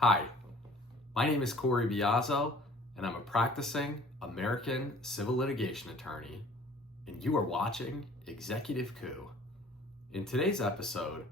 Hi, my name is Corey Biazzo, and I'm a practicing American civil litigation attorney, and you are watching Executive Coup. In today's episode,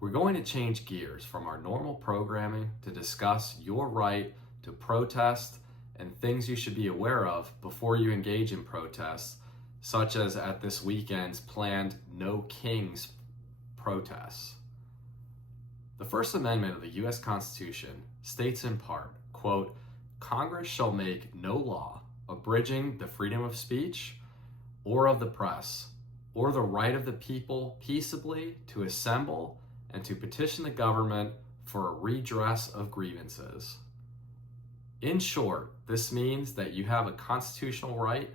we're going to change gears from our normal programming to discuss your right to protest and things you should be aware of before you engage in protests, such as at this weekend's planned No Kings protests. The First Amendment of the U.S. Constitution states in part, quote, Congress shall make no law abridging the freedom of speech or of the press, or the right of the people peaceably to assemble and to petition the government for a redress of grievances. In short, this means that you have a constitutional right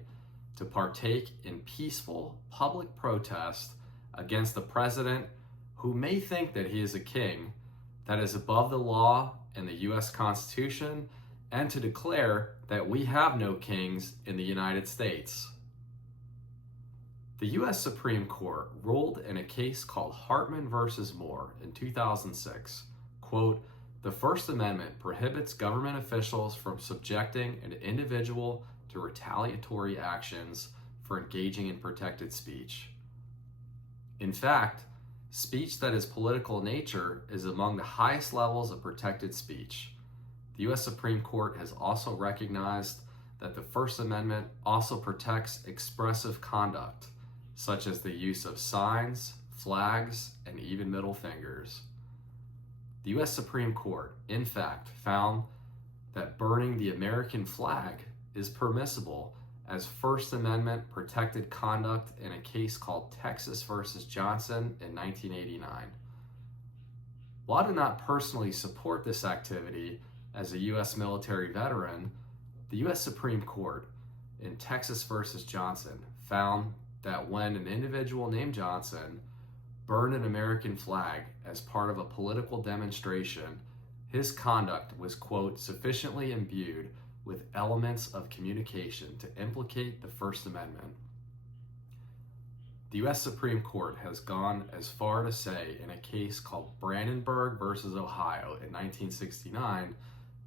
to partake in peaceful public protest against the president who may think that he is a king that is above the law and the U.S. Constitution, and to declare that we have no kings in the United States. The U.S. Supreme Court ruled in a case called Hartman versus Moore in 2006, quote, the First Amendment prohibits government officials from subjecting an individual to retaliatory actions for engaging in protected speech. In fact, speech that is political in nature is among the highest levels of protected speech. The U.S. Supreme Court has also recognized that the First Amendment also protects expressive conduct, such as the use of signs, flags, and even middle fingers. The U.S. Supreme Court, in fact, found that burning the American flag is permissible as First Amendment protected conduct in a case called Texas versus Johnson in 1989. While I do not personally support this activity as a U.S. military veteran, the U.S. Supreme Court in Texas versus Johnson found that when an individual named Johnson burned an American flag as part of a political demonstration, his conduct was, quote, sufficiently imbued with elements of communication to implicate the First Amendment. The U.S. Supreme Court has gone as far to say in a case called Brandenburg versus Ohio in 1969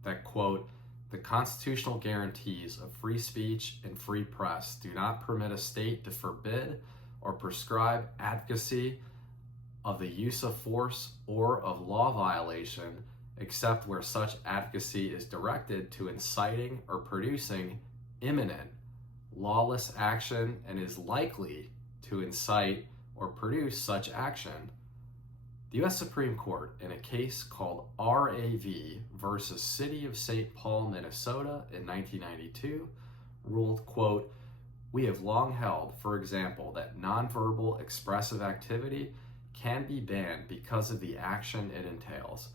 that, quote, the constitutional guarantees of free speech and free press do not permit a state to forbid or prescribe advocacy of the use of force or of law violation except where such advocacy is directed to inciting or producing imminent lawless action and is likely to incite or produce such action. The U.S. Supreme Court, in a case called R.A.V. versus City of St. Paul, Minnesota in 1992, ruled, quote, we have long held, for example, that nonverbal expressive activity can be banned because of the action it entails,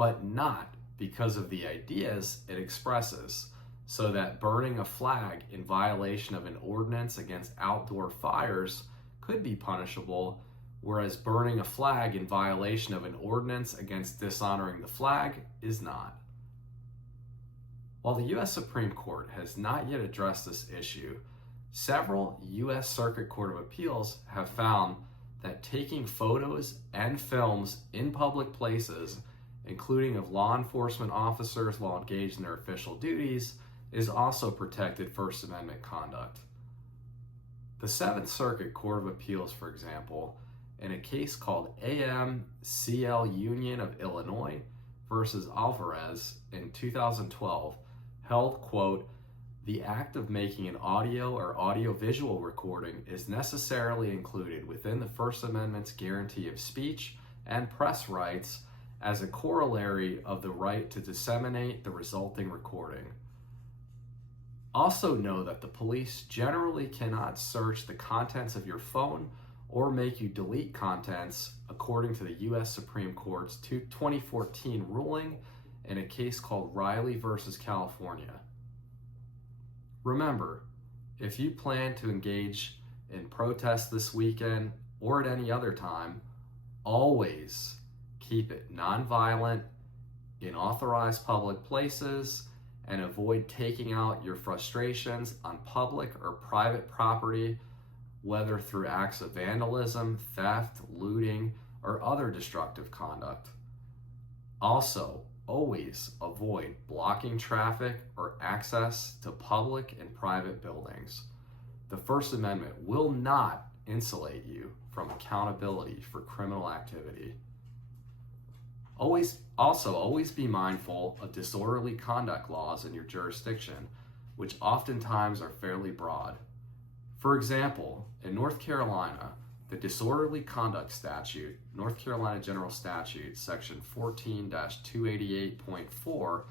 but not because of the ideas it expresses, so that burning a flag in violation of an ordinance against outdoor fires could be punishable, whereas burning a flag in violation of an ordinance against dishonoring the flag is not. While the U.S. Supreme Court has not yet addressed this issue, several U.S. Circuit Court of Appeals have found that taking photos and films in public places, including of law enforcement officers while engaged in their official duties, is also protected First Amendment conduct. The Seventh Circuit Court of Appeals, for example, in a case called AMCL Union of Illinois versus Alvarez in 2012, held, quote, the act of making an audio or audiovisual recording is necessarily included within the First Amendment's guarantee of speech and press rights as a corollary of the right to disseminate the resulting recording. Also know that the police generally cannot search the contents of your phone or make you delete contents, according to the U.S. Supreme Court's 2014 ruling in a case called Riley versus California. Remember, if you plan to engage in protests this weekend or at any other time, always keep it nonviolent, in authorized public places, and avoid taking out your frustrations on public or private property, whether through acts of vandalism, theft, looting, or other destructive conduct. Also, always avoid blocking traffic or access to public and private buildings. The First Amendment will not insulate you from accountability for criminal activity. Always be mindful of disorderly conduct laws in your jurisdiction, which oftentimes are fairly broad. For example, in North Carolina, the Disorderly Conduct Statute, North Carolina General Statute, Section 14-288.4,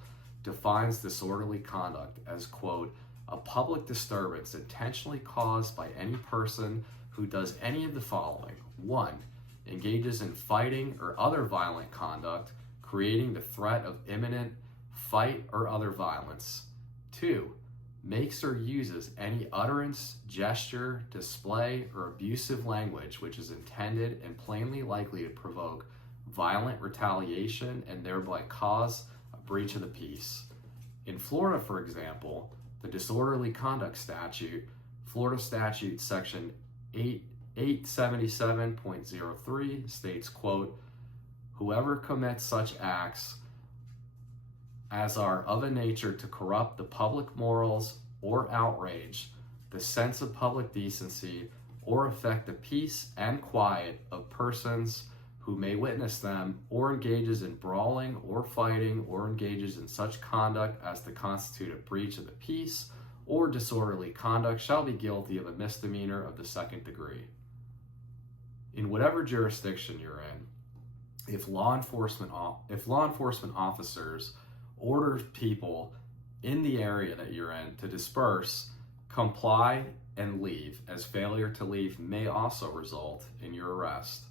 defines disorderly conduct as, quote, a public disturbance intentionally caused by any person who does any of the following. 1. Engages in fighting or other violent conduct, creating the threat of imminent fight or other violence. 2. Makes or uses any utterance, gesture, display, or abusive language which is intended and plainly likely to provoke violent retaliation and thereby cause a breach of the peace. In Florida, for example, the Disorderly Conduct Statute, Florida Statute Section 877.03 states, quote, whoever commits such acts as are of a nature to corrupt the public morals or outrage the sense of public decency or affect the peace and quiet of persons who may witness them, or engages in brawling or fighting, or engages in such conduct as to constitute a breach of the peace or disorderly conduct, shall be guilty of a misdemeanor of the second degree. In whatever jurisdiction you're in, if law enforcement officers order people in the area that you're in to disperse, comply, and leave, as failure to leave may also result in your arrest.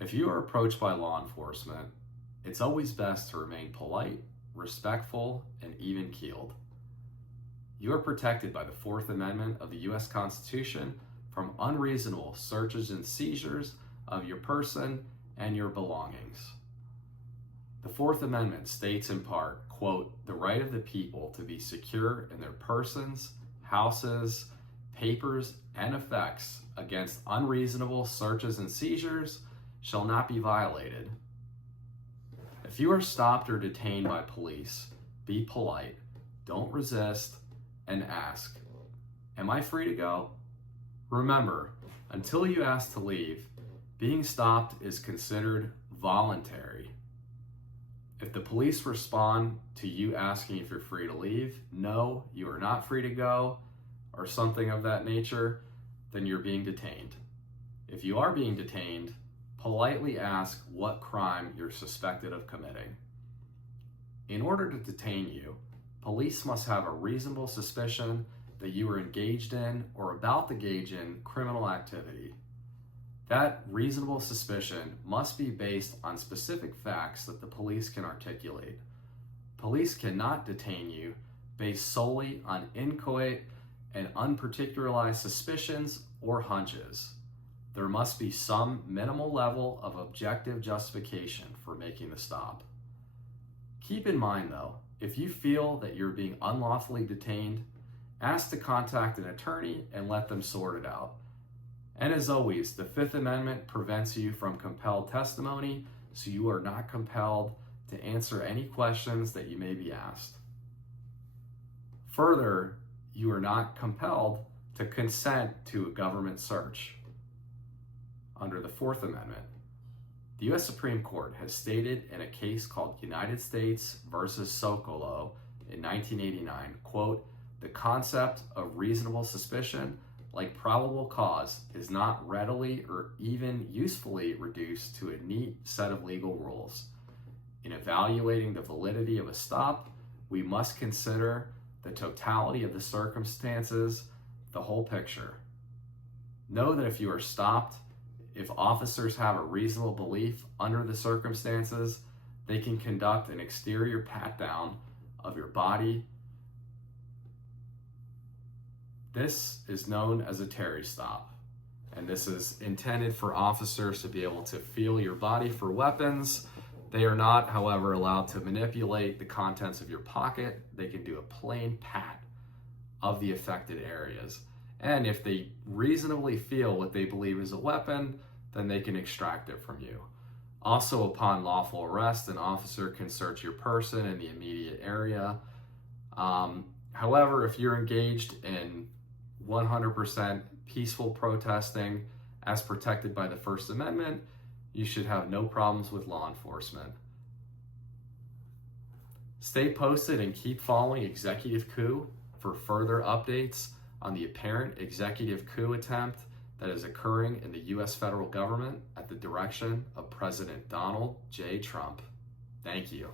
If you are approached by law enforcement, it's always best to remain polite, respectful, and even-keeled. You are protected by the Fourth Amendment of the U.S. Constitution from unreasonable searches and seizures of your person and your belongings. The Fourth Amendment states in part, quote, the right of the people to be secure in their persons, houses, papers, and effects against unreasonable searches and seizures shall not be violated. If you are stopped or detained by police, be polite, don't resist, and ask, am I free to go? Remember, until you ask to leave, being stopped is considered voluntary. If the police respond to you asking if you're free to leave, no, you are not free to go, or something of that nature, then you're being detained. If you are being detained, politely ask what crime you're suspected of committing. In order to detain you, police must have a reasonable suspicion that you are engaged in or about to engage in criminal activity. That reasonable suspicion must be based on specific facts that the police can articulate. Police cannot detain you based solely on inchoate and unparticularized suspicions or hunches. There must be some minimal level of objective justification for making the stop. Keep in mind though, if you feel that you're being unlawfully detained, ask to contact an attorney and let them sort it out. And as always, the Fifth Amendment prevents you from compelled testimony, so you are not compelled to answer any questions that you may be asked. Further, you are not compelled to consent to a government search. Under the Fourth Amendment, the U.S. Supreme Court has stated in a case called United States versus Socolow in 1989, quote, the concept of reasonable suspicion, like probable cause, is not readily or even usefully reduced to a neat set of legal rules. In evaluating the validity of a stop, we must consider the totality of the circumstances, the whole picture. Know that if you are stopped, if officers have a reasonable belief under the circumstances, they can conduct an exterior pat-down of your body. This is known as a Terry stop, and this is intended for officers to be able to feel your body for weapons. They are not, however, allowed to manipulate the contents of your pocket. They can do a plain pat of the affected areas. And if they reasonably feel what they believe is a weapon, then they can extract it from you. Also, upon lawful arrest, an officer can search your person in the immediate area. However, if you're engaged in 100% peaceful protesting as protected by the First Amendment, you should have no problems with law enforcement. Stay posted and keep following Executive Coup for further updates on the apparent executive coup attempt that is occurring in the U.S. federal government at the direction of President Donald J. Trump. Thank you.